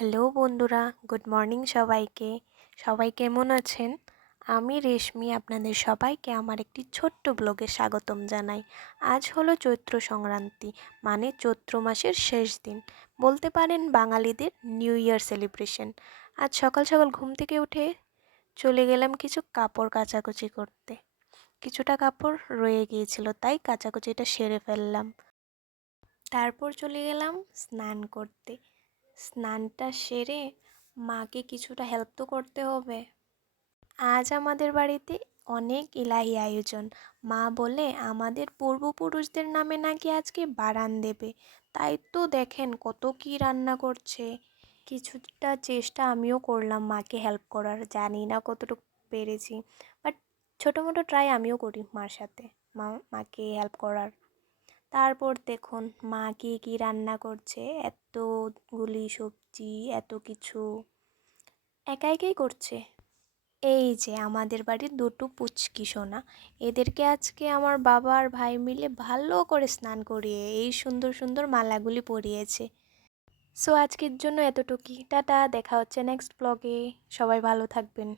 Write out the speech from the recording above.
Hello বন্ধুরা, good morning সবাইকে। সবাই কেমন আছেন? আমি রেশমি আপনাদের সবাইকে আমার একটি ছোট্ট ব্লগে স্বাগতম জানাই। আজ হলো চৈত্র সংক্রান্তি, মানে চৈত্র মাসের শেষ দিন। বলতে পারেন বাঙালিদের নিউ ইয়ার সেলিব্রেশন। আজ সকাল সকাল ঘুম থেকে উঠে চলে গেলাম কিছু কাপড় কাচাকুচি করতে। কিছুটা কাপড় রয়ে গিয়েছিল, তাই কাচাকুচিটা সেরে ফেললাম। তারপর চলে গেলাম স্নান করতে। স্নানটা সেরে মাকে কিছুটা হেল্প তো করতে হবে। আজ আমাদের বাড়িতে অনেক ইলাহি আয়োজন। মা বলে আমাদের পূর্বপুরুষদের নামে নাকি আজকে বারান দেবে। তাই তো দেখেন কত কি রান্না করছে। কিছুটা চেষ্টা আমিও করলাম মাকে হেল্প করার, জানি না কতটুকু পেরেছি, বাট ছোটো মোটো ট্রাই আমিও করি মার সাথে, মাকে হেল্প করার। তারপর দেখুন মা কী কী রান্না করছে, এতগুলি সবজি, এত কিছু একা একাই করছে। এই যে আমাদের বাড়ির দুটো পুচকি সোনা, এদেরকে আজকে আমার বাবা আর ভাই মিলে ভালো করে স্নান করিয়ে এই সুন্দর সুন্দর মালাগুলি পরিয়েছে। সো আজকের জন্য এতটুকুই, টাটা, দেখা হচ্ছে নেক্সট ব্লগে। সবাই ভালো থাকবেন।